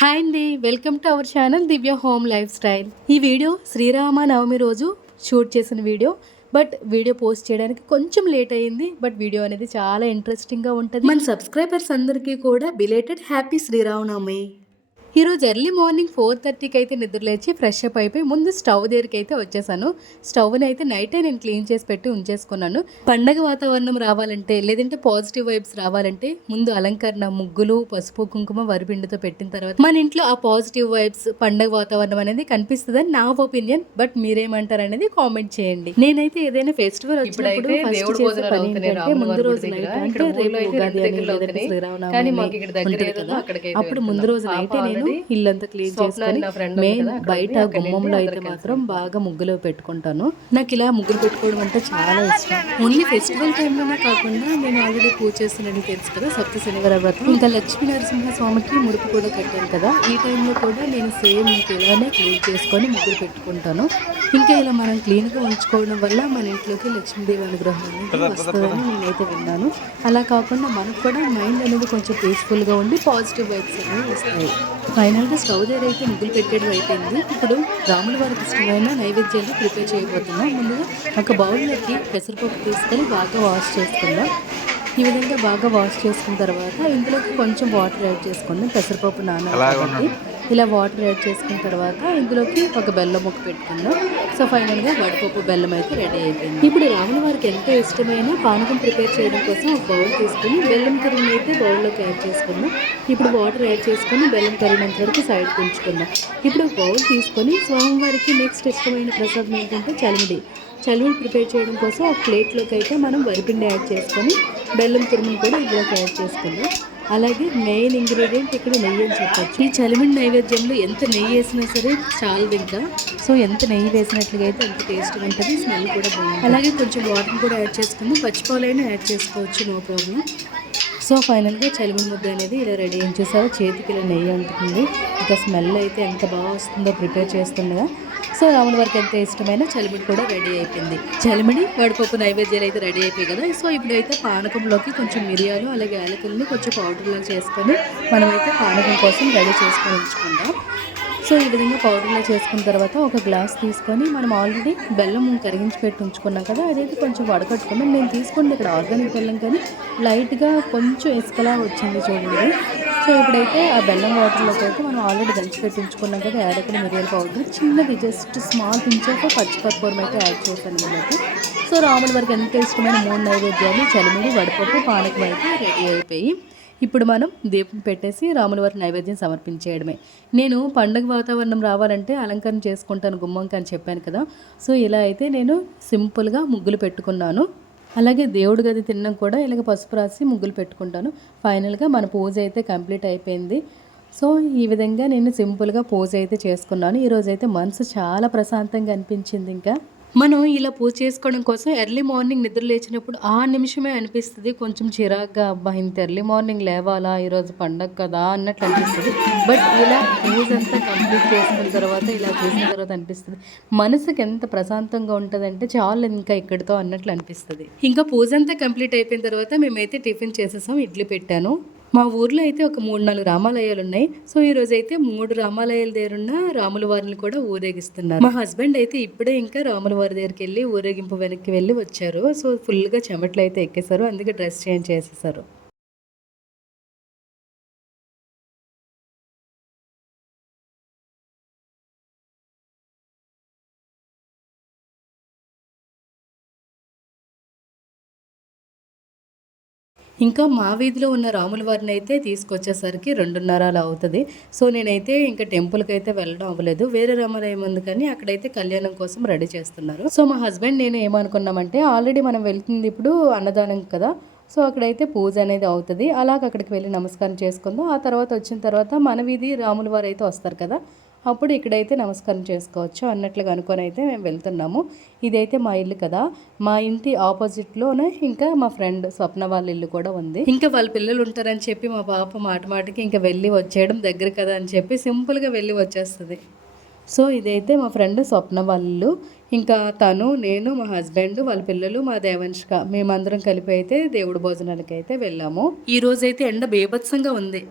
Hi అండి, welcome to our channel Divya home life style. ఈ video Srirama Navami రోజు shoot చేసిన వీడియో. బట్ వీడియో పోస్ట్ చేయడానికి కొంచెం లేట్ అయ్యింది. బట్ వీడియో అనేది చాలా ఇంట్రెస్టింగ్గా ఉంటుంది. మన సబ్స్క్రైబర్స్ అందరికీ కూడా బిలేటెడ్ హ్యాపీ శ్రీరామనవమి. ఈరోజు ఎర్లీ మార్నింగ్ 4:30కి అయితే నిద్రలేచి ఫ్రెష్ అప్ అయిపోయి ముందు స్టవ్ దగ్గరికి అయితే వచ్చేసాను. స్టవ్ని అయితే నైటే నేను క్లీన్ చేసి పెట్టి ఉంచేసుకున్నాను. పండగ వాతావరణం రావాలంటే, లేదంటే పాజిటివ్ వైబ్స్ రావాలంటే ముందు అలంకరణ ముగ్గులు, పసుపు, కుంకుమ, వరిపిండితో పెట్టిన తర్వాత మన ఇంట్లో ఆ పాజిటివ్ వైబ్స్, పండగ వాతావరణం అనేది కనిపిస్తుందని నా ఒపీనియన్. బట్ మీరేమంటారు అనేది కామెంట్ చేయండి. నేనైతే ఏదైనా ఫెస్టివల్ వచ్చినప్పుడు ఫస్ట్ చేసే పని ఏంటంటే ముందు రోజు నైట్, అంటే రేపు ఉగాది అని లేదంటే శ్రీరామనవమి ఉంటుంది కదా, అప్పుడు ముందు రోజు నైటే నేను ఇల్లంతా క్లీన్ చేసుకొని మెయిన్ బయట గుమ్మంలో అయితే మాత్రం బాగా ముగ్గులు పెట్టుకుంటాను. నాకు ఇలా ముగ్గులు పెట్టుకోవడం అంటే చాలా ఇష్టం. ఓన్లీ ఫెస్టివల్ టైంలోనే కాకుండా నేను ఆల్రెడీ పూజ చేస్తున్నానని తెలుసు కదా, సప్త శనివార వ్రతం, ఇంకా లక్ష్మీ నరసింహ స్వామికి ముడుపు కూడా కట్టాను కదా, ఈ టైంలో కూడా నేను సేమ్ మీకు ఇలానే క్లీన్ చేసుకొని ముగ్గులు పెట్టుకుంటాను. ఇంకా ఇలా మనం క్లీన్గా ఉంచుకోవడం వల్ల మన ఇంట్లోకి లక్ష్మీదేవి అనుగ్రహం అనేది వస్తుందని నేనైతే విన్నాను. అలా కాకుండా మనకు కూడా మైండ్ అనేది కొంచెం పీస్ఫుల్గా ఉండి పాజిటివ్ వైబ్స్ అనేవి వస్తాయి. ఫైనల్గా స్టవ్ దగ్గర అయితే ముగ్గులు పెట్టడం అయిపోయింది. ఇప్పుడు రాముల వారికి ఇష్టమైన నైవేద్యాన్ని ప్రిపేర్ చేయబోతున్నాం. ముందుగా ఒక బౌల్లోకి పెసరపప్పు తీసుకొని బాగా వాష్ చేసుకుందాం. ఈ విధంగా బాగా వాష్ చేసుకున్న తర్వాత ఇందులోకి కొంచెం వాటర్ యాడ్ చేసుకుందాం. పెసరపప్పు నానబెట్టి ఇలా వాటర్ యాడ్ చేసుకున్న తర్వాత ఇందులోకి ఒక బెల్లం ముక్క పెట్టుకుందాం. సో ఫైనల్గా వడపప్పు బెల్లం అయితే రెడీ అయిపోయింది. ఇప్పుడు రాముల వారికి ఎంతో ఇష్టమైన పానకం ప్రిపేర్ చేయడం కోసం ఒక బౌల్ తీసుకుని బెల్లం కరిగిన అయితే బౌల్లోకి యాడ్ చేసుకుందాం. ఇప్పుడు వాటర్ యాడ్ చేసుకొని బెల్లం కరిగినంత వరకు సైడ్కి ఉంచుకుందాం. ఇప్పుడు బౌల్ తీసుకొని స్వామివారికి నెక్స్ట్ ఇష్టమైన ప్రసాదం ఏంటంటే చలిమిడి ప్రిపేర్ చేయడం కోసం ఒక ప్లేట్లోకి అయితే మనం వరిపిండి యాడ్ చేసుకొని బెల్లం తురుమును కూడా ఇందులోకి యాడ్ చేసుకుందాం. అలాగే మెయిన్ ఇంగ్రీడియంట్ ఇక్కడ నెయ్యి అని చెప్పచ్చు. ఈ చలిమిడి నైవేద్యంలో ఎంత నెయ్యి వేసినా సరే చాలదు ఇంకా. సో ఎంత నెయ్యి వేసినట్లుగా అయితే ఎంత టేస్ట్గా ఉంటుంది, స్మెల్ కూడా బాగుంటుంది. అలాగే కొంచెం వాటర్ కూడా యాడ్ చేసుకుందాం. పచ్చిపాలైనా యాడ్ చేసుకోవచ్చు, నో ప్రాబ్లం. సో ఫైనల్గా చలిమిడి ముద్ద అనేది ఇలా రెడీ ఏం చేసారో చేతికి ఇలా నెయ్యి ఉంటుంది. ఇంకా స్మెల్ అయితే ఎంత బాగా వస్తుందో ప్రిపేర్ చేస్తుండగా. సో రాముల వారికి ఎంత ఇష్టమైన చలిమిడి కూడా రెడీ అయిపోయింది. చలిమిడి వడపప్పు నైవేద్యాలు అయితే రెడీ అయిపోయి కదా. సో ఇప్పుడైతే పానకంలోకి కొంచెం మిరియాలు అలాగే యాలకుల్ని కొంచెం పౌడర్లా చేసుకొని మనమైతే పానకం కోసం రెడీ చేసుకొని ఉంచుకుందాం. సో ఈ విధంగా పౌడర్లో చేసుకున్న తర్వాత ఒక గ్లాస్ తీసుకొని మనం ఆల్రెడీ బెల్లం కరిగించి పెట్టి ఉంచుకున్నాం కదా, అదైతే కొంచెం వడకట్టుకున్నాం. నేను తీసుకుంటే ఇక్కడ ఆర్గానిక్ బెల్లం కానీ లైట్గా కొంచెం ఇసుకలా వచ్చింది చూడండి. సో ఇప్పుడైతే ఆ బెల్లం వాటర్లోకి అయితే మనం ఆల్రెడీ దంచి ఉంచుకున్నాం కదా, యాలకులు మిరియాల పౌడర్ చిన్నది జస్ట్ స్మాల్ పించాక పచ్చికర్పూరం అయితే యాడ్ చేశాను ఇందులోకి. సో రాముల వారికి ఎంత ఇష్టమైన 3 నైవేద్యాలు చలిమిడి, వడపప్పు, పానకం అయితే రెడీ అయిపోయి ఇప్పుడు మనం దీపం పెట్టేసి రాముల వారి నైవేద్యం సమర్పించేయడమే. నేను పండుగ వాతావరణం రావాలంటే అలంకరణ చేసుకుంటాను గుమ్మంకి అని చెప్పాను కదా. సో ఇలా అయితే నేను సింపుల్గా ముగ్గులు పెట్టుకున్నాను. అలాగే దేవుడి గది తిన్నాం కూడా ఇలాగ పసుపు రాసి ముగ్గులు పెట్టుకుంటాను. ఫైనల్గా మన పూజ అయితే కంప్లీట్ అయిపోయింది. సో ఈ విధంగా నేను సింపుల్గా పూజ అయితే చేసుకున్నాను. ఈరోజైతే మనసు చాలా ప్రశాంతంగా అనిపించింది. ఇంకా మనం ఇలా పూజ చేసుకోవడం కోసం ఎర్లీ మార్నింగ్ నిద్ర లేచినప్పుడు ఆ నిమిషమే అనిపిస్తుంది కొంచెం చిరాగ్గా, అబ్బా ఇంత ఎర్లీ మార్నింగ్ లేవాలా, ఈరోజు పండగ కదా అన్నట్లు అనిపిస్తుంది. బట్ ఇలా పూజ అంతా కంప్లీట్ చేసుకున్న తర్వాత ఇలా చేసిన తర్వాత అనిపిస్తుంది మనసుకి ఎంత ప్రశాంతంగా ఉంటుందంటే చాలు ఇంకా ఇక్కడితో అన్నట్లు అనిపిస్తుంది. ఇంకా పూజ అంతా కంప్లీట్ అయిపోయిన తర్వాత మేమైతే టిఫిన్ చేసేసాం. ఇడ్లీ పెట్టాను. మా ఊర్లో అయితే ఒక 3-4 రామాలయాలు ఉన్నాయి. సో ఈరోజు అయితే 3 రామాలయాల దగ్గరున్న రాముల వారిని కూడా ఊరేగిస్తున్నారు. మా హస్బెండ్ అయితే ఇప్పుడే ఇంకా రాముల వారి దగ్గరికి వెళ్ళి ఊరేగింపు వెనక్కి వెళ్ళి వచ్చారు. సో ఫుల్గా చెమట్లు అయితే ఎక్కేశారు, అందుకే డ్రెస్ చేంజ్ చేసేసారు. ఇంకా మా వీధిలో ఉన్న రాముల వారిని అయితే తీసుకొచ్చేసరికి 2:30 అలా అవుతుంది. సో నేనైతే ఇంకా టెంపుల్కి అయితే వెళ్ళడం అవ్వలేదు. వేరే రామాలయం ఉంది కానీ అక్కడైతే కళ్యాణం కోసం రెడీ చేస్తున్నారు. సో మా హస్బెండ్ నేను ఏమనుకున్నామంటే ఆల్రెడీ మనం వెళ్తుంది ఇప్పుడు అన్నదానం కదా, సో అక్కడైతే పూజ అనేది అవుతుంది, అలాగ అక్కడికి వెళ్ళి నమస్కారం చేసుకుందాం. ఆ తర్వాత వచ్చిన తర్వాత మన వీధి రాముల వారు అయితే వస్తారు కదా, అప్పుడు ఇక్కడైతే నమస్కారం చేసుకోవచ్చు అన్నట్లుగా అనుకొని అయితే మేము వెళ్తున్నాము. ఇదైతే మా ఇల్లు కదా, మా ఇంటి ఆపోజిట్లోనే ఇంకా మా ఫ్రెండ్ స్వప్న వాళ్ళ ఇల్లు కూడా ఉంది. ఇంకా వాళ్ళ పిల్లలు ఉంటారని చెప్పి మా పాప మాటికి ఇంకా వెళ్ళి వచ్చేయడం దగ్గర కదా అని చెప్పి సింపుల్గా వెళ్ళి వచ్చేస్తుంది. సో ఇదైతే మా ఫ్రెండ్ స్వప్న వాళ్ళు, ఇంకా తను, నేను, మా హస్బెండ్, వాళ్ళ పిల్లలు, మా దేవంశిక, మేమందరం కలిపి అయితే దేవుడి భోజనాలకి అయితే వెళ్ళాము. ఈ రోజైతే ఎండ బీభత్సంగా ఉంది.